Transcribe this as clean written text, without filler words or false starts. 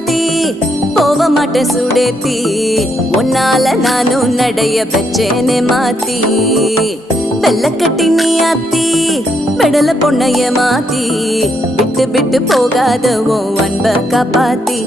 மாத்தி போக மாட்டேன் சுடேத்தி உன்னால நானும் நடைய பெச்சேனே மாத்தி வெள்ளக்கட்டி நீ ஆத்தி பெடல பொண்ணைய மாத்தி விட்டு விட்டு போகாத உன் அன்ப காப்பாத்தி